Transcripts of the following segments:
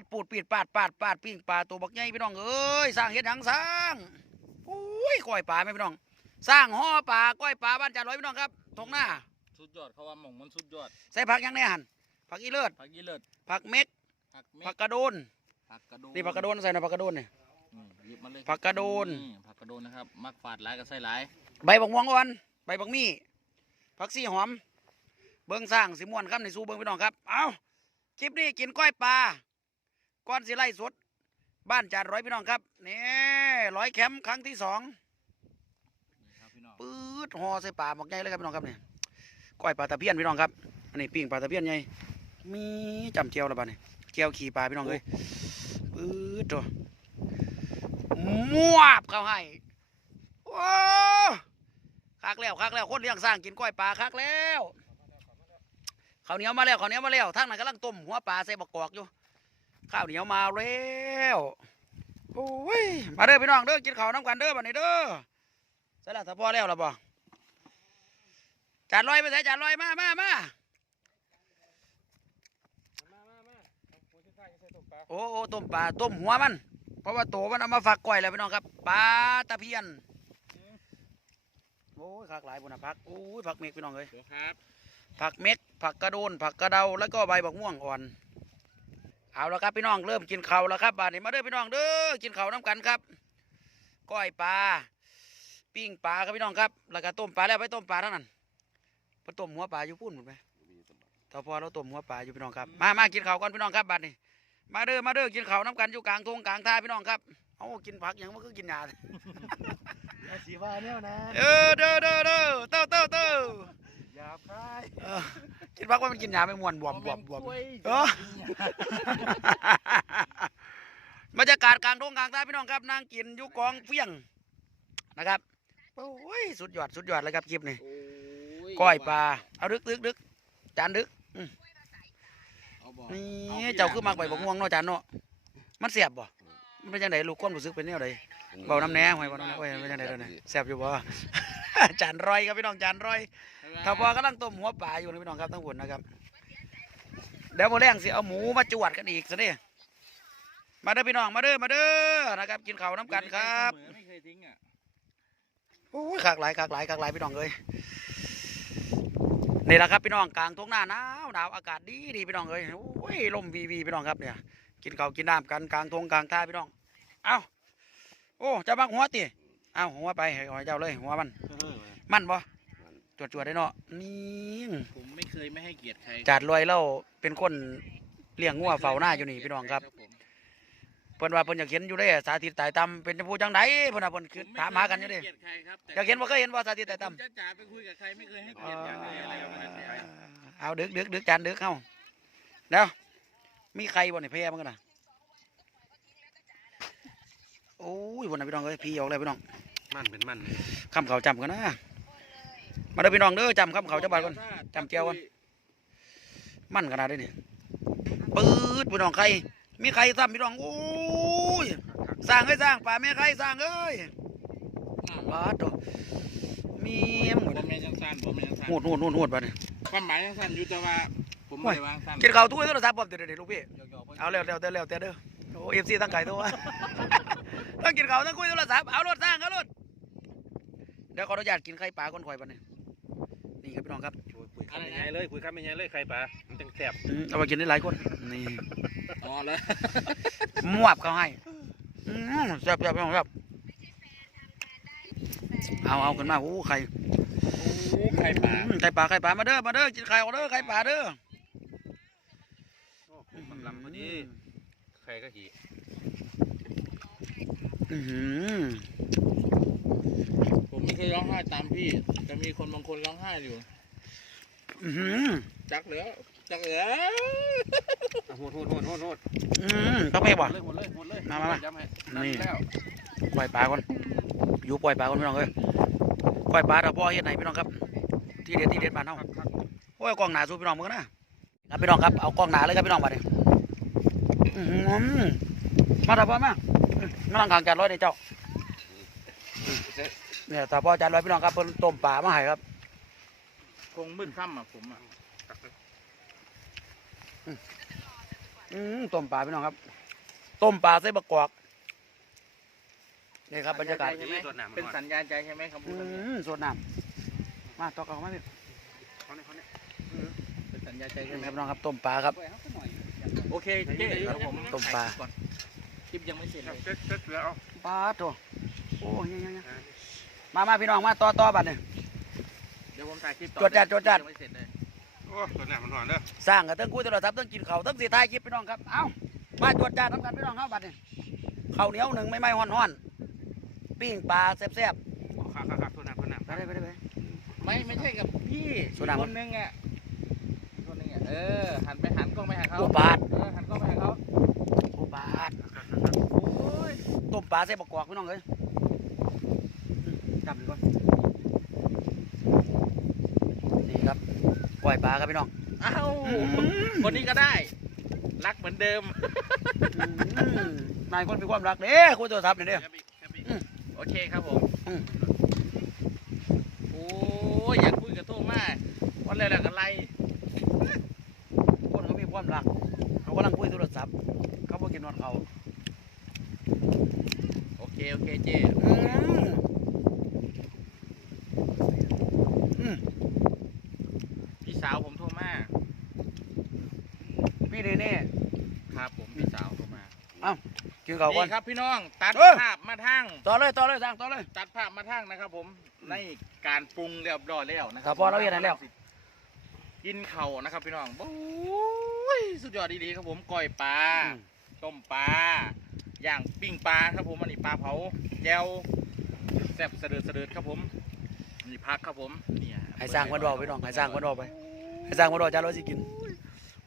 ดปูดปีดปาดปาดปาดปิ้งปลาตัวบักใหญ่พี่น้องเอ้ยสร้างเฮ็ดหยังสร้างอุ้ยก้อยปลาไหมพี่น้อง สร้างห่อปลาก้อยปลาบ้านจ่าร้อยพี่น้องครับตรงหน้าสุดยอดเขาว่าหม่องมันสุดยอดใส่ผักหยังแน่หันผักอีเลิศผักยี่เลิศผักเม็กผักเม็ผัดกกระโดนผักกระโดนนี่ผักกระโดนใส่ในะผักกระโดนนี่อืมหยิบมาเลยผักกระโดนนี่ผักกระโดนนะครับมักฝาดหลายก็ใส่หลายใบบักม่วงอ่อนใบบักมี่ผักซี่หอม เบิ้งสร้างสิม่วนครับในสู้เบิ้งพี่น้องครับ เอาคลิปนี้กินก้อยปลา ก้อนสิไล่สด บ้านจานร้อยพี่น้องครับนี่ร้อยแคมป์ครั้งที่สองนี่ครับพี่น้องปื๊ดห่อใส่ปลาหมกใหญ่เลยครับพี่น้องครับเนี่ยก้อยปลาตะเพียนพี่น้องครับอันนี้ปิ้งปลาตะเพียนใหญ่มีจำเจียวแล้วบ้านี่เจียวขี่ปลาพี่น้องเลยปื๊ดตัวมวบเข้าให้โอ้คักแล้วคักแล้วคนเลี้ยงสร้างกินก้อยปลาคักแล้วข้าวเหนียวมาแล้วข้าวเหนียวมาแล้วทางนั้นกำลังต้มหัวปลาใส่บกกอกอยู่ ข้าวเหนียวมาแล้วโอ้ยมาเด้อพี่น้องเด้อกินข้าวน้ำกันเด้อบัดนี้เด้อใส่ละถ้าพอแล้วล่ะบ่จานลอยไปใส่จานลอยมามามาโอ้โอ้ต้มปลาต้มหัวมัน เพราะว่าโตมันเอามาฝักก่อยแล้วพี่น้องครับปลาตะเพียนโอ้ยคักหลายบุญนะผักโอ้ยผักเมกพี่น้องเอ้ยเดี๋ยวครับผักเม็กผักกระโดนผักกระเดาแล้วก็ใบบักม่วงอ่อน เอาแล้วครับพี่น้องเริ่มกินข้าวแล้วครับบาดนี้มาเด้อพี่น้องเด้อกินข้าวน้ำกันครับก้อยปลาปิ้งปลาครับพี่น้องครับแล้วก็ต้มปลาแล้วไปต้มปลาทั้งนั้นไปต้มหัวปลาอยู่พุ่นหมดไหมถ้าพอเราต้มหัวปลาอยู่พี่น้องครับมามากินข้าวก่อนพี่น้องครับบัดนี้ มาเด้อมาเด้อกินข้าวน้ำกันอยู่กลางทงกลางท่าพี่น้องครับเอากินผักอย่างมันคือกินหญ้าสีว่าเนี่ยนะเออเด้อเด้อเด้อเต้าเต้าเต้าหยาบคาย เออกินผักว่ามันกินหญ้าไม่ม่วนบวมบวมบวมเออบรรยากาศกลางทงกลางท่าพี่น้องครับนั่งกินอยู่กองเฟี้ยงนะครับโอ้ยสุดยอดสุดยอดเลยครับคลิปนี้โอ้ก้อยปลาเอาดึกดึกดึกจานดึกเอาบ่นี่อเจ้าคือมักใบบักม่วงเนาะจานเนาะมันเสียบบ่มันเป็นจังไดลูกก้นรู้สึกเป็นแนวใดเบาน้ำแหน่หอยเบาน้ำแหน่โอ้ยเป็นจังไดเด้อเนี่ยแซ่บอยู่บ่จานร้อยครับพี่น้องจานร้อย ถ้าพอกำลังต้มหัวปลาอยู่นะพี่น้องครับทั้งหมดนะครับเดี๋ยวโมอแรงสิเอาหมูมาจวดกันอีกซะนี่มาเด้อพี่น้องมาเด้อมาเด้อนะครับ กินข้าวน้ำกันครับไม่เคยทิ้งอะโอ้ยขากหลายขากหลายขากหลายพี่น้องเอ้ยนี่แหละครับพี่น้องกลางทุ่งนาหนาวหนาวอากาศดีดีพี่น้องเอ้ยโอ้ยลมวีวีพี่น้องครับเนี่ย กินข้าวกินน้ำกันกลางทุ่งกลางท่าพี่น้องเอาโอ้เจะบักหัวติเอาหัวไปให้หอยเจ้าเลยหัวมัน มันบ่จวด จวดๆได้เนาะนี่ผมไม่เคยไม่ให้เกียรติใครจาดลอยเล่าเป็นคนเลี้ยงงัวเฝ้าหน้าอยู่นี่พี่น้องครับผมเพิ่นว่าเพิ่นอยากเห็นอยู่เด้สาธิตตายตำเป็นผู้จังไดเพิ่นน่ะเพิ่นคือถามหากันอยู่เด้ผมไม่เคยให้เกียรติใครครับแต่อยากเห็นบ่เคยเห็นบ่สาธิตตายตำผมจะจ๋าไปคุยกับใครไม่เคยให้เกียรติอย่างเลยอะไรก็ไม่ได้เอาดึกดึกดึกจานดึกเข้าเดี๋ยวมีใครบ่ในเพมันกันนะโอ้ยบนนะพี่น้องเอ้ยพี่ออกเลยพี่น้องมันเป็นมันคำเขาจำกันนะ มาเด้อพี่น้องเด้อจำคำเขาจะบาดก่อนจำเจียวก่อนมั่นขนาดนี้นี่ปื๊ดพี่น้องใครมีใครซ้ำพี่น้องโอ้ยสร้างให้สร้างป่าแม่ใครสร้างเอ้ยบาดตัวมีหมผมดไม่ยังสั้นผมไม่ยังสั้นหูดหูดหูดหูดบาดนี่ความหมายยังสั้นอยู่แต่ว่าผมไม่ได้วางสั้นกินข้าวทุกโทรศัพท์ผมเดี๋ยวเดี๋ยวลูกพี่หยอกๆเอาเร็วเร็วเร็วเร็วเร็วโอ้เอฟซีตั้งไก่ตัวต้องกินเขาวต้องคุยโทรศัพท์เอารถสร้างเอารถเดี๋ยวขออนุญาตกินไข่ปลาคนข่อยบันนี้นี่ครับ พี่น้องครับคุยคำไม่ใหญ่เลยคุยคำไม่ใหญ่เลยใครปลามันจังแสบอืมเอาไปกินได้หลายคนนี่อ๋อแล้วมวบเขาให้อืมแซ่บแซ่บพี่น้องครับเอาเอาขึ้นมาโอ้ไข่ไข่ปลาอืมไข่ปลาไข่ปลามาเด้อมาเด้อกินไข่เอาเด้อไข่ปลาเด้อมันลำพอดีใครก็ขี่อือหือผมไม่เคยร้องไห้ตามพี่ แต่มีคนบางคนร้องไห้อยู่ อือหือจักเหลือจักเหลือโหดโหดโหดโหดโหดอืมต้องไปบ่ เลยหมดเลยหมดเลยมามามา ย้ำให้นี่แล้วปล่อยปลาก่อนอยู่ปล่อยปลาก่อนพี่น้องเอ้ยปล่อยปลาถ้าพ่อเฮ็ดไหนพี่น้องครับ ที่เด็ดที่เด็ดบ้านเฮาโอ้ยกล้องหนาสู้พี่น้องมึงนะครับพี่น้องครับเอากล้องหนาเลยครับพี่น้องมาดิอื้อหือมาถ้าพ่อมาอื้อกลังขางจานร้อยนี่เจ้าเนี่ยถ้าพ่อจานร้อยพี่น้องครับเพิ่นต้มปลามาให้ครับ คงมืดค่ำอะผมอะอืมต้มปลาพี่น้องครับ ต้มปลาใส่บะกอกนี่ครับบรรยากาศใช่ไหมเป็นสัญญาณใจใช่ไหมคำพูอืดนี้มสดน้ำมาตอกเอามาพี่เป็นสัญญาณใจใช่นี่ไหมครับพี่น้องครับต้มปลาครับ โอเคเจ๊ครับผมต้มปลาก่อนคลิปยังไม่เสร็จเลยเจ๊เจ๊แล้วปลาโถโอ้ยยังๆๆมามาพี่น้องมาต่อต่อบัดนี่ เดี๋ยวผมถ่ายคลิปต่อจวดจัดจวดจัด ยังไม่เสร็จเลยโอ้ตัวหน้ามันหอนเด้อสร้างกับเติ้งคุยโทรศัพท์เติ้งกินข้าวเติ้งสีท้ายคลิปพี่น้องครับ เอ้า มาจวดจ้าทำกันพี่น้องครับบัดนี่ข้าวเหนียวหนึ่งไม่ไม่ฮ้อนฮ้อนๆปิ้งปลาแซ่บครับครับครับตัวหน้าตัวหน้าๆไปเลยไปเลยไปเลยไม่ไม่ใช่กับพี่สุดาอีกคนนึงอะอีกคนนึงอะเออหันไปหันกล้องไปหาเขาโอ้บาทเออหันกล้องไปหาเขาโอ้บาทโอ้ยต้มปลาใส่บะกอกพี่น้องเลยจำดีก่อนนี่ครับปล่อยปลา ครับพี่น้องเอ้าคนนี้ก็ได้ รักเหมือนเดิมอืมนายคนมีความรักเด้คุยโทรศัพท์นี่เด้โอเคครับผมอืมโอ้ยอยากคุยกับโทมาวันแรกๆกันไรคนเขามีความรัก เขากำลังคุยโทรศัพท์ เขาบอกกินนอนเขาโอเคโอเคเจอืมอืมพี่สาวผม โทรมาพี่เนเน่ครับผมพี่สาวโทรมากินข้าวก่อน นี่ครับพี่น้องตัดเอ้ย ภาพมาทั้งต่อเลยต่อเลยสั่งต่อเลย ตัดภาพมาทั้งนะครับ ผมในการปรุงเรียบร้อยแล้วนะคครัรับบพอเราเห็นแล้ว กินเข่าวนะครับ พี่น้องโอ้ยสุดยอดดีๆครับผมก้อยปลาอืมต้มปลา ย่างปิ้งปลาครับผมอันนี้ปลาเผาแจวแซ่บเสดือดเสดือดครับผมนี่พักครับผมเนี่ยให้สร้างคนบอกไปน้องให้สร้างคนบอกไปให้สร้างคนบอกจ้าเราสิกิน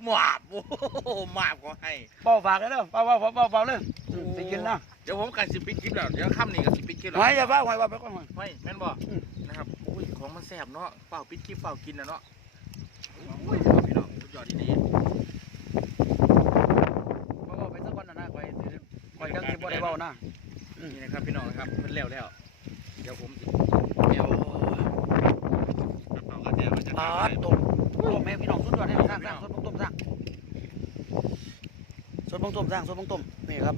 หมาบโอ้โหหมาบก็ให้เป้าฝากเลยเด้อเป้าเป้าเป้าเป้าเป้าเลยอืมสิกินนะเดี๋ยวผมกันสิปิดคลิปแล้วเดี๋ยวค่ำนี้กับสิปิดคลิปแล้วหอยอย่าฟ้าหอยว่าไปก่อนหอยไม่แม่นบ่อืมนะครับอุ้ยของมันแซ่บเนาะเปล่าปิดคลิปเปล่ากินนะเนาะโอ้ยพี่น้องสุดยอดดีเป้าเป้าไปสักวันนะนะหอยสิหอยจังสิบ่ได้เว้านะๆนี่นะครับพี่น้องนะครับมันแล้วแล้วเดี๋ยวผมสิเดี๋ยวเอากระเทียมมาจะปาดตุ่มตุ่มแม่พี่น้องสุดยอดเลยสร้างสร้างสด บงตุ่มสร้างสดบงตุ่มสร้างสดบงตุ่มนี่ครับ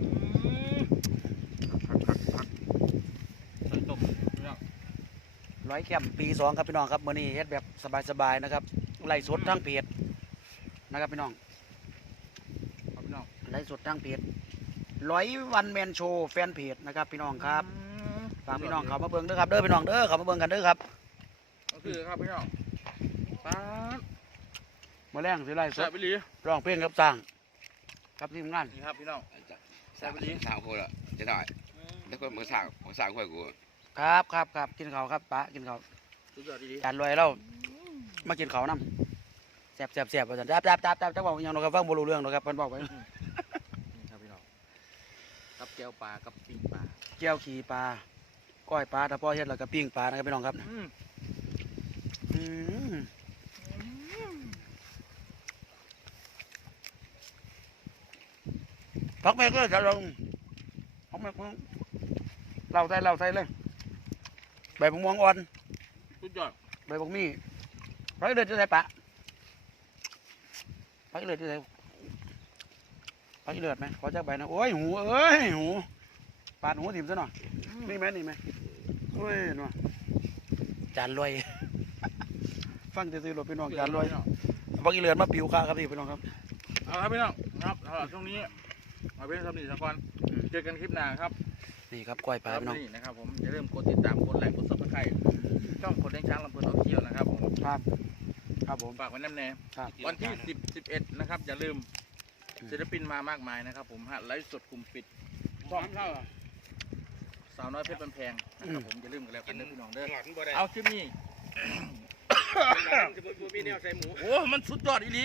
ใส่ต้มพี่น้องร้อยแคมป์ปีสองครับพี่น้องครับมื้อนี้เฮ็ดแบบสบายๆนะครับไล่สดทั้งเพจนะครับพี่น้องครับพี่น้องไล่สดทั้งเพจร้อยวันแมนโชว์แฟนเพจนะครับพี่น้องครับฝากพี่น้องเขามาเบิ่งเด้อครับเด้อพี่น้องเด้อเขามาเบิ่งกันเด้อครับก็คือครับพี่น้องป๊าดมาแรงสิไล่สแซ่บดไปเลยร้องเพลงกับสร้าง กับทีมงานนี่ครับพี่น้องสามสามคนละจะได้แล้วก็มือสามมือสามคนกูครับครับครับกินข้าวครับปะกินข้าวสุดยอดดีจานรวยเรามากินข้าวนํแซ่บแซ่บแซ่บว่าซั่นจับจับจับจับจับบอกอิหยังเนาะครับฟังบ่รู้เรื่องเนาะครับเพิ่นบอกไปๆนี่ครับพี่น้องกับแก้วปลากับปิ้งปลาเจียวขี่ปลาก้อยปลาถ้าพ่อเฮ็ดแล้วก็ปิ้งปลานะครับพี่น้องครับอืมอืม พักแม่ก็จะลงพักแม่ก็เราใส่เราใส่เลยใบมะม่วงอ่อนสุดยอดใบบักมี่พักเลือดจะใส่ปะพักเลือดจะใส่พักเลือดไหมขอจักใบนะโอ้ยหูเอ้ยหูปาดหูถิ่มซะหน่อยนี่ไหมนี่ไหมโอ้ยหน่อยจานรวยฟังซื่อๆรถพี่น้องจานรวยบักอีเลือนมาปิวข้าครับพี่พี่น้องครับเอาครับพี่น้องครับสำหรับช่วงนี้ เอาเป็นสำนีสักวันเจอกันคลิปหน้าครับนี่ครับกล้วยปลาพี่น้องนี่นะครับผมอย่าลืมกดติดตามกดไลค์กดซับสไครต์ช่องคนเลี้ยงช้างลำเพลินออฟเชียลนะครับผมครับ ครับผมฝากไว้น้ำแน่ครับวันที่10 11นะครับ อย่าลืมอืมศิลปินมามากมายนะครับ ผมฮะไลฟ์สดกลุ่มปิดสองเท่าสาวน้อยเพชรบันแพงนะครับผมอย่าลืมกันแล้วกันเด้อพี่น้องเด้อหงอนบ่ได้เอาคลิปนี้จะบ่มีแนวใส่หมูโอ้มันสุดยอดอีหลี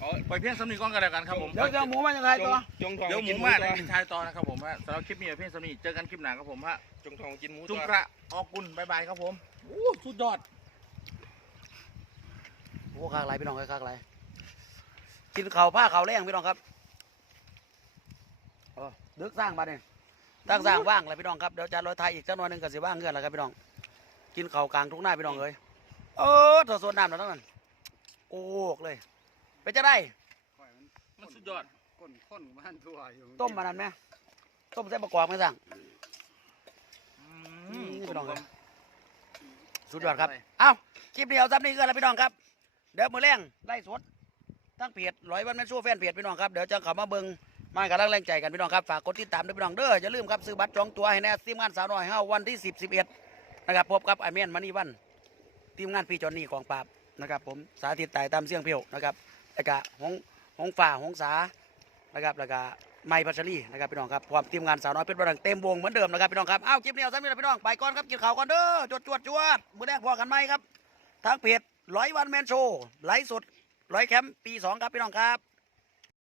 ปล่อยเพียงสำนีก้อนกันแล้วกันครับผม เดี๋ยวจะเอาหมูมายังไงตัว จงทองเดี๋ยวหกิมูนมาต่ในอทินทายต่อนะครับผมฮะสำหรับคลิปนี้เพียงสำนีเจอกันคลิปหน้าครับผมฮะจงทองกินหมูจุงต่อกระออกกุลบายบายครับผมโอ้สุดยอดโอ้ข้างไรพี่น้องเอ้ยข้างไรกินข้าวผ้าข้าวแรงพี่น้องครับเออดึกสร้างบ้านนี่ตั้งสร้างว่างเลยพี่น้องครับเดี๋ยวจะรอยไทยอีกจักหน่อยหนึงก็สิว่างเงื่อนแล้วครับพี่น้อง กินข้าวกลางทุ่งหน้าพี่น้องเอ้ยเออถอดโซนน้ำแล้วทั้งนั้นโอ้กเลย ไปจะได้มันสุดยอดคนคนบ้านทั่วอยู่ต้มมานั่นไหมต้มใส่ประกอบไหมสั่ง อืนี่มพี่น้องครับ สุดยอดครับ เอ้าคลิปเดียวซ้ำนี่ก็แล้วพี่น้องครับ เดี๋ยวมือแรงไล่สดทั้งเพจร้อยวันแม่นสู้แฟนเพจพี่น้องครับ เดี๋ยวจะเข้ามาเบิ่งมาให้กำลังแรงใจกันพี่น้องครับ ฝากกดติดตามด้วยพี่น้องเด้อ อย่าลืมครับซื้อบัตรจองตั๋วให้แน่ทีมงานสาวน้อยเฮาวันที่ 10 11 นะครับพบกับไอเมียนมานี่วัน ทีมงานพี่จอนนี่ของปราบนะครับผม สาธิตไต่ตามเสียงเพียวนะครับ แล้วก็หงหงฝ่าหงสานะครับแล้วก็ไม้พัชรีนะครับพี่น้องครับพร้อมทีมงานสาวน้อยเพชรบังเต็มวงเหมือนเดิมนะครับพี่น้องครับอ้าวคลิปนี้เอาซ้ำนี่แหละพี่น้องไปก่อนครับกินข่าวก่อนเด้อจวดจวดจวดมือแรกพอกันไหมครับทางเพจร้อยวันแมนโชว์ไลฟ์สดร้อยแคมป์ปีสองครับพี่น้องครับ